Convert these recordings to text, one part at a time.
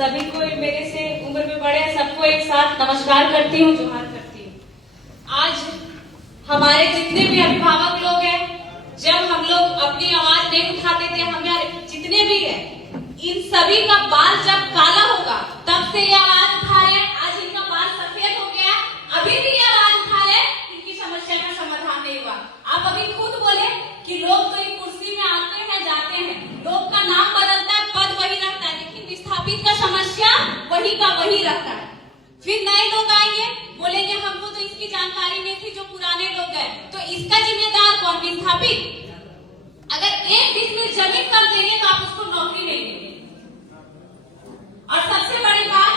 सभी को मेरे से उम्र में बड़े सबको एक साथ नमस्कार करती हूँ, जोहार करती हूँ। आज हमारे जितने भी अभिभावक लोग हैं, जब हम लोग अपनी आवाज नहीं उठाते थे, हमारे जितने भी हैं, इन सभी का बाल जब काला होगा तब से ये आवाज उठा रहे। आज इनका बाल सफेद हो गया, अभी भी ये आवाज उठा रहे, इनकी समस्या का समाधान नहीं हुआ। आप अभी खुद बोले कि लोग तो एक कुर्सी में आते हैं जाते हैं, लोग का नाम बदलता है, पद वही रहता है, लेकिन विस्थापित का समस्या वही का वही रहता है। फिर नए लोग आएंगे, बोलेंगे हमको तो इसकी जानकारी नहीं थी, जो पुराने लोग हैं, तो इसका जिम्मेदार कौन? विस्थापित। अगर एक डिसमिल जमीन कम देंगे तो आप उसको नौकरी नहीं देंगे। और सबसे बड़ी बात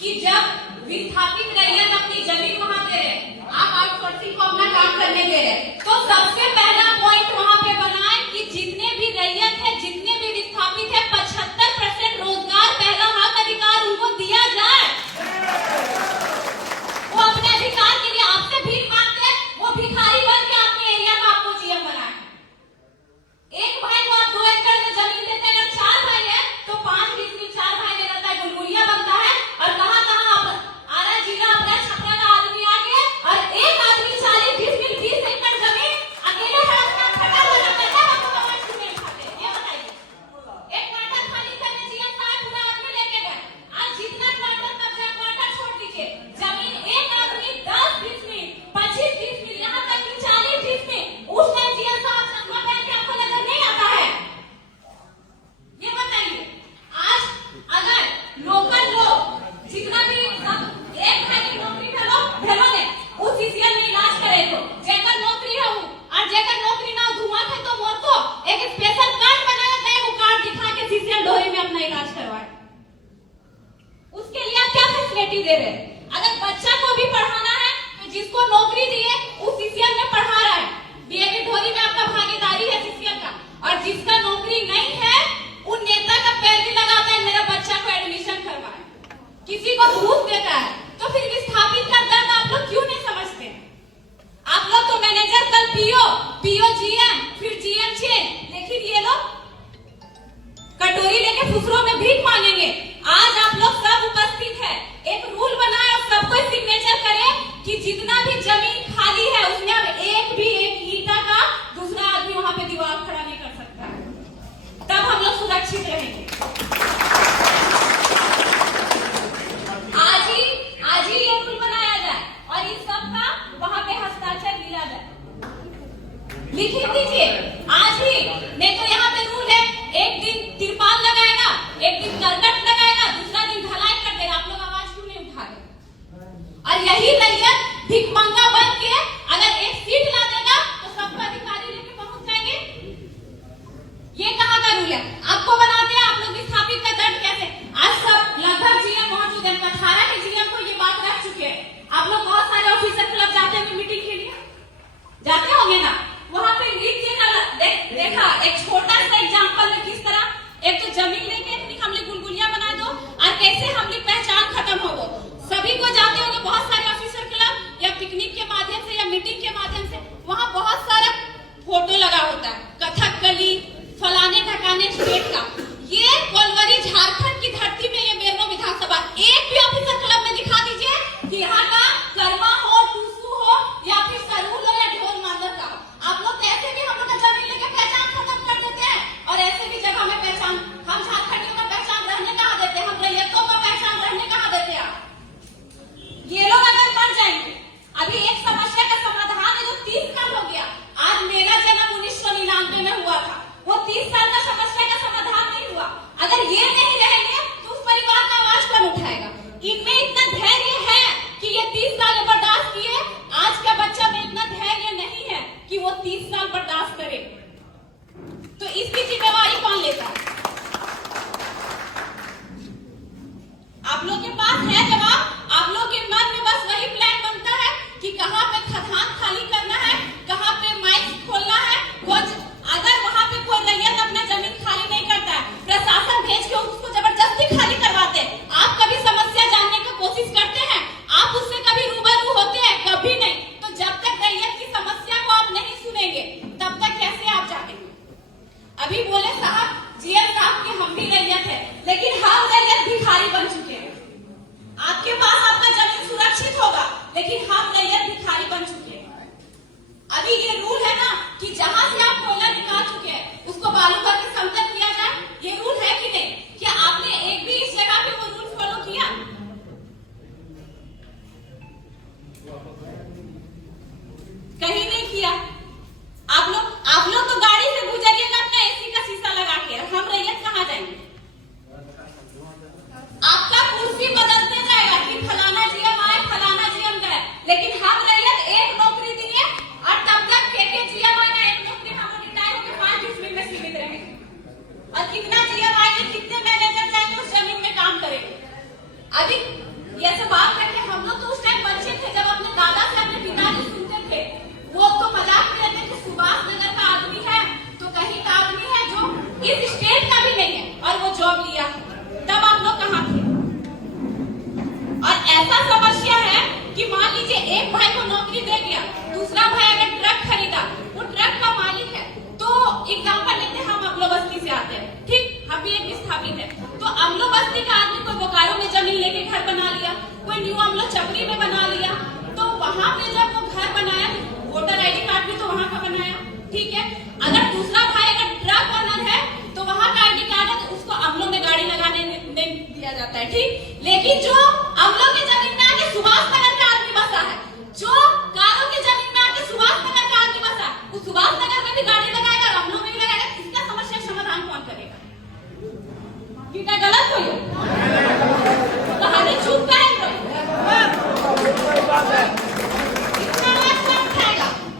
कि जब विस्थापित रैयत अपनी जमीन वहां दे रहे, आप आउटसोर्सिंग को अपना काम करने दे रहे, तो सबसे पहला पॉइंट वहां पे बनाए कि जितने भी रैयत है, जितने भी विस्थापित है, 75% रोजगार पहला हक अधिकार उनको दिया जाए। वो अपने अधिकार के लिए आपसे भीख मांगते हैं, वो भिखारी बन के अपने एरिया में आपको जीएम बनाए। एक भाई को आप 2 एकड़ में जमीन देते हैं, 4 भाई है तो 5 डिसमिल 4 भाई दे देता है, गुलगुलिया बनता है। और कहां आरा जिला अपना छपरा का आदमी आ गया और एक आदमी 40 डिसमिल 20 एकड़ जमीन अकेले अपना खटा लगा देता है, हमको कमांड सुने खाते। ये बताइए, एक क्वार्टर खाली करने जीएम साहब पूरा आदमी लेके गए। आज जितना क्वार्टर कब्जा, क्वार्टर छोड़ दीजिए, जमीन एक आदमी 10 डिसमिल 25 डिसमिल यहां तक कि 40 डिसमिल, उस टाइम जीएम साहब चंद्रमा पहन के आपको नजर नहीं आता है? ये बताइए। आज अगर लोकल लोग जितना भी एक भाई की नौकरी भेलो ने उस सीसीएल में इलाज करे तो जेकर नौकरी है और जेकर नौकरी ना धुआं थे तो वो तो एक स्पेशल कार्ड बनाया जाए, वो कार्ड दिखा के सीसीएल डोरी में अपना इलाज करवाए। उसके लिए आप क्या फैसिलिटी दे रहे हैं? अगर बच्चा को भी पढ़ाना है तो जिसको नौकरी दिए उस सीसीएल में पढ़ा रहा है, डीएवी ढोरी में आपका भागीदारी है सीसीएल का। और जिसका नौकरी नहीं है उन नेता का पैर भी लगाता है, मेरा बच्चा को एडमिशन करवाए, किसी को घूस देता है। तो फिर विस्थापित का दर्द आप लोग क्यों नहीं समझते? आप लोग तो मैनेजर कल पीओ जीएम फिर जीएम 6, लेकिन ये लोग कटोरी लेके फुसरों में भीख मांगेंगे। आज आप लोग सब उपस्थित है, एक रूल बनाए और सबको सिग्नेचर करे कि जितना भी जमीन खाली है उसमें अब एक ईंटा का दूसरा आदमी वहां पे दीवार खड़ा नहीं कर सकता है, तब हम लोग सुरक्षित रहेंगे। आज ही ये रूल बनाया जाए और इस सब का वहां पे हस्ताक्षर दिया जाए, लिख दीजिए आज ही। नहीं तो यहाँ पे रूल है, एक दिन तिरपाल लगाएगा, एक दिन करकट लगाएगा, दूसरा दिन ढलाई कर देगा। आप लोग आवाज क्यों नहीं उठा रहे? और यही रैयत भिखमंगा बन के अगर एक सीट ला देगा तो सबका अधिकारी लेके पहुंच जाएंगे। ये कहाँ का रूल है? आपको बनाते हैं आप लोग विस्थापित का दर्द कैसे? आज सब लगभग जीएम मौजूद है, 18 के जीएम को ये बात रख चुके हैं। आप लोग बहुत सारे ऑफिसर क्लब जाते हैं मीटिंग के लिए, जाते होंगे ना? वहां पे नृत्य का देखा, एक छोटा सा एग्जांपल में किस तरह एक तो जमीन लेके हम लोग गुलगुलिया बना दो और कैसे हम लोग पहचान खत्म हो गो। सभी को जाते होंगे बहुत सारे ऑफिसर क्लब या पिकनिक के माध्यम से या मीटिंग के माध्यम से, वहां बहुत सारा फोटो लगा होता है, कथकली फलाने ढकाने स्टेट का। ये कोलवरी झारखंड की धरती में ये बेरमो विधानसभा, एक भी ऑफिसर क्लब में दिखा दीजिए कि यहाँ का कर्मा हो, टूसू हो या फिर सरूल हो या ढोल मांदर का। आप लोग तो ऐसे भी हम लोग का जमीन लेके पहचान खत्म कर देते हैं और ऐसे भी जगह में पहचान, हम झारखंडियों का पहचान रहने कहाँ देते हैं, हम रैयतों का पहचान रहने कहाँ देते हैं? ये लोग अगर बन जाएंगे, अभी एक समस्या का समाधान है जो 30 साल हो गया। आज मेरा जन्म 1999 में हुआ था, वो 30 साल का समस्या का समाधान नहीं हुआ। अगर ये नहीं रहेंगे तो उस परिवार का आवाज कौन उठाएगा? इनमें इतना धैर्य है कि ये 30 साल बर्दाश्त किए, आज का बच्चा में इतना धैर्य नहीं है कि वो 30 साल बर्दाश्त करे, तो इसकी जिम्मेवारी कौन लेता है? आप लोग के पास है जवाब? आप लोग के मन में बस वही प्लान बनता है कि कहाँ पे खदान खाली करना है, कहाँ पे माइक खोलना है। अगर वहां पे कोई रैयत अपना जमीन खाली नहीं करता है, प्रशासन भेज के उसको जबरदस्ती खाली करवाते हैं, आप कभी समस्या जानने की कोशिश करते हैं? आप उससे कभी रूबरू होते हैं? कभी नहीं। तो जब तक रैयत की समस्या को आप नहीं सुनेंगे तब तक कैसे आप जानेंगे? अभी बोले साहब जीएम साहब की हम भी रैयत है, लेकिन हम रैयत भिखारी बन जहां से आप कोयला निकाल चुके हैं उसको बालू करके समतल किया जाए, ये रूल है कि नहीं? क्या आपने एक भी इस जगह पे वो रूल फॉलो किया? कहीं नहीं किया। आप लोग तो गाड़ी से गुजरिएगा अपना एसी का शीशा लगा के, हम रैयत कहाँ जाएंगे? आपका कुर्सी बदलते जाएगा कि फलाना जीएम आए, फलाना जीएम गए, लेकिन हम रैयत एक नौकरी दिए और तब तक के जीएम आएगा एक नौकरी, हम रिटायर होकर 5 में सीमित रहेंगे। और कितना जीएम आएंगे, कितने मैनेजर जाएंगे उस जमीन में काम करेंगे। अभी ये सब बात करके हम लोग तो उस टाइम बच्चे थे, जब अपने दादा से अपने पिताजी सुनते थे, वो तो मजाक में रहते कि सुभाष नगर का आदमी है तो कहीं का आदमी है जो इस स्टेट का भी नहीं है और वो जॉब लिया। तब आप लोग कहाँ थे? और ऐसा समस्या है कि मान लीजिए एक भाई को नौकरी दे दिया, दूसरा भाई अगर ट्रक खरीदा, वो ट्रक का मालिक है, तो एग्जाम्पल लेते हैं, हम अमलो बस्ती से आते हैं, ठीक, हम भी एक विस्थापित है, तो अमलो बस्ती का आदमी कोई बोकारो में जमीन लेके घर बना लिया, कोई न्यू अमलो चपरी में बना लिया, तो वहां पे जब वो घर बनाया, वोटर आईडी कार्ड भी तो वहां का बनाया, ठीक है। अगर दूसरा भाई अगर ट्रक ओनर है तो वहां का आईडी कार्ड है, तो उसको अमलों में गाड़ी लगाने नहीं दिया जाता है, ठीक। लेकिन जो अमलों की जमीन में आके सुभाष नगर का आदमी बसा है, जो कारों की जमीन में आके सुभाष नगर का आदमी बसा है, वो सुभाष नगर में भी गाड़ी लगाएगा और अमलों में भी लगाएगा, इसका समस्या समाधान कौन करेगा? क्या गलत हो कहानी? चुप करें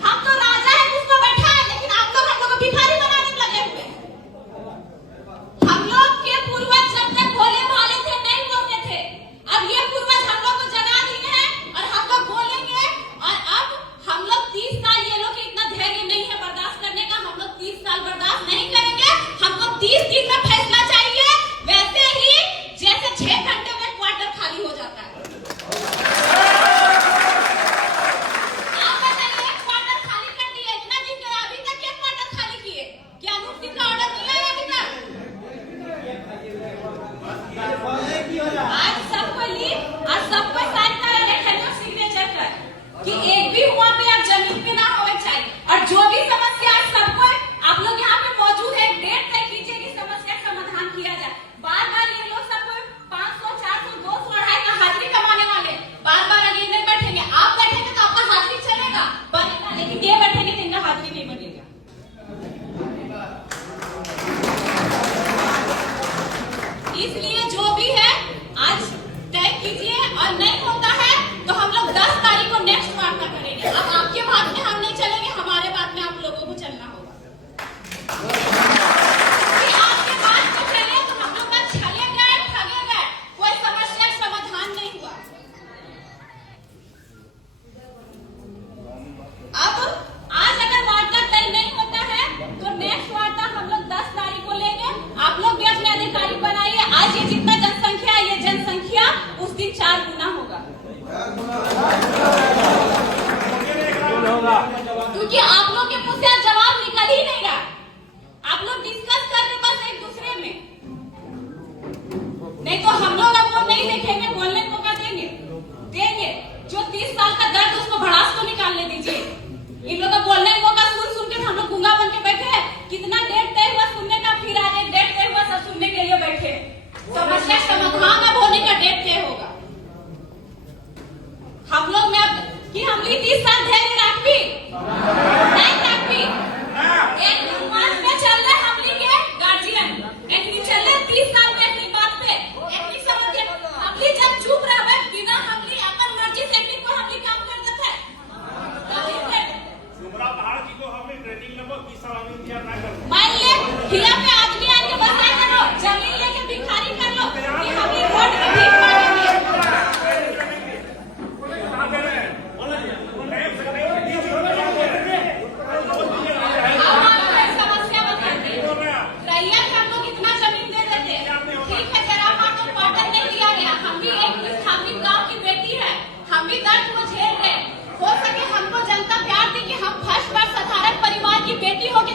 हम तो राजा है उसको बैठा है, लेकिन आप लोग हम लोग को भिखारी बनाने में लगे हुए हैं। हम लोग के पूर्वज जब तक भोले भाले थे नहीं बोलते थे, अब ये पूर्वज हम लोग को जगा दिए हैं और हम लोग बोलेंगे। और अब हम लोग 30 साल, ये लोग इतना धैर्य नहीं है बर्दाश्त करने का, हम लोग 30 साल बर्दाश्त नहीं करेंगे, हमको 30 दिन में फैसला चाहिए, वैसे ही जैसे 6 घंटे में क्वार्टर खाली हो जाता है। कि एक भी वहाँ पे आप जमीन पे ना होना चाहिए, और जो भी समस्या है सबको आप लोग यहाँ पे मौजूद है, डेट तय कीजिए कि समस्या का समाधान किया जाए। बार बार ये लोग सब 500, 400, 200, 250 का हाजिरी कमाने वाले बार बार अगले नहीं बैठेंगे। आप बैठेंगे तो आपका हाजिरी चलेगा बनेगा, लेकिन ये बैठेंगे तो इनका हाजिरी नहीं बनेगा। इसलिए जो भी है आज तय कीजिए, और नहीं होता है तो हम लोग 10 तारीख को नेक्स्ट वार्ता करेंगे। अब आपके बात में हम नहीं चलेंगे, हमारे बात में आप लोगों को चलना होगा। आपके बात में चले तो हम लोग का छले गए, ठगे गए, कोई समस्या समाधान नहीं हुआ। अब आज अगर वार्ता तय नहीं होता है तो नेक्स्ट वार्ता हम लोग 10 तारीख को लेंगे। आप लोग भी अपने अधिकारी बनाइए। आज ये जितना जनसंख्या है, ये जनसंख्या उस दिन 4 गुना होगा, क्योंकि आप लोग के मुंह से जवाब निकल ही नहीं रहा। आप लोग डिस्कस कर रहे बस एक दूसरे में, नहीं तो हम लोग आपको नहीं देखेंगे, बोलने को मौका देंगे। जो 30 साल का दर्द, उसको भड़ास को निकालने दीजिए। इन लोगों को बोलने को मौका सुन के हम लोग गूंगा बन के बैठे हैं। कितना डेट तय हुआ सुनने का, फिर आज एक डेट तय हुआ सब सुनने के लिए बैठे। समस्या समाधान अब होने का डेट तय होगा। हम लोग में अब कि हम 30 साल धैर्य रखी नहीं रखी, एक मास में चल रहे हम के गार्जियन, एक चल रहे 30 साल में अपनी बात पे एक समझ हम जब चुप रहे बिना हम अपन मर्जी से को हम काम करते थे, तभी से सुमरा पहाड़ जी को हमने ट्रेनिंग नंबर 20 साल में दिया ना कर। मान ले हिया पे आदमी आके बसा करो, जमीन लेके भिखारी कर लो कि हम रोड पे भीख मांगेंगे।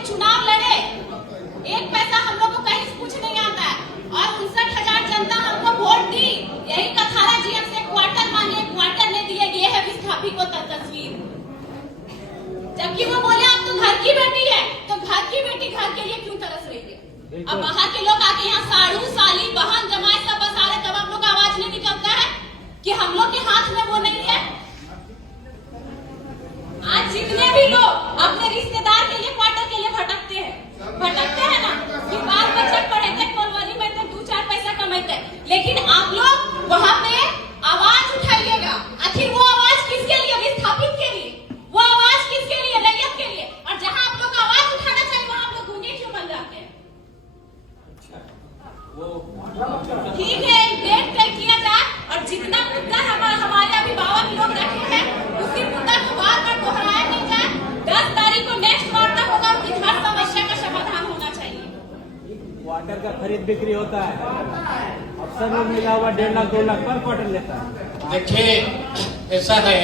चुनाव लड़े, एक पैसा हम लोग को कहीं कुछ नहीं आता है, और 59,000 जनता हमको वोट दी। यही कथारा जीएम से क्वार्टर मांगे, क्वार्टर नहीं दिए, ये है विस्थापित को तस्वीर। जबकि वो बोले आप तो घर की बेटी है, घर के लिए क्यों तरस रही है? अब बाहर के लोग आके यहाँ साड़ू साली बहन जमाए सब बसा रहे, तब आप लोग का आवाज नहीं निकलता है कि हम लोग के हाथ में वो नहीं है। आज जितने भी लोग अपने रिश्तेदार के लिए क्वार्टर के लिए भटकते हैं ना, कि बाल बच्चे पढ़ेते कोलवाली में तो 2-4 पैसा कमाते, लेकिन आप लोग वहाँ पे आवाज उठाइएगा। आखिर वो आवाज किसके लिए? विस्थापित के लिए। वो आवाज किसके लिए? रैयत के लिए। और जहाँ आप लोग आवाज उठाना चाहिए वहाँ आप लोग गूंगे क्यों बन जाते हैं? ठीक है, देख कर किया जाए, और जितना मुद्दा हमारे अभिभावक लोग रखे हैं उसी मुद्दा को बार बार दोहराया नहीं जाए। 10 तारीख को नेक्स्ट वार्ता होगा, उनकी हर समस्या का समाधान होना चाहिए। वाटर का खरीद बिक्री होता है, अफसर में मिला हुआ 1.5 लाख 2 लाख पर क्वार्टर लेता है। देखिए ऐसा है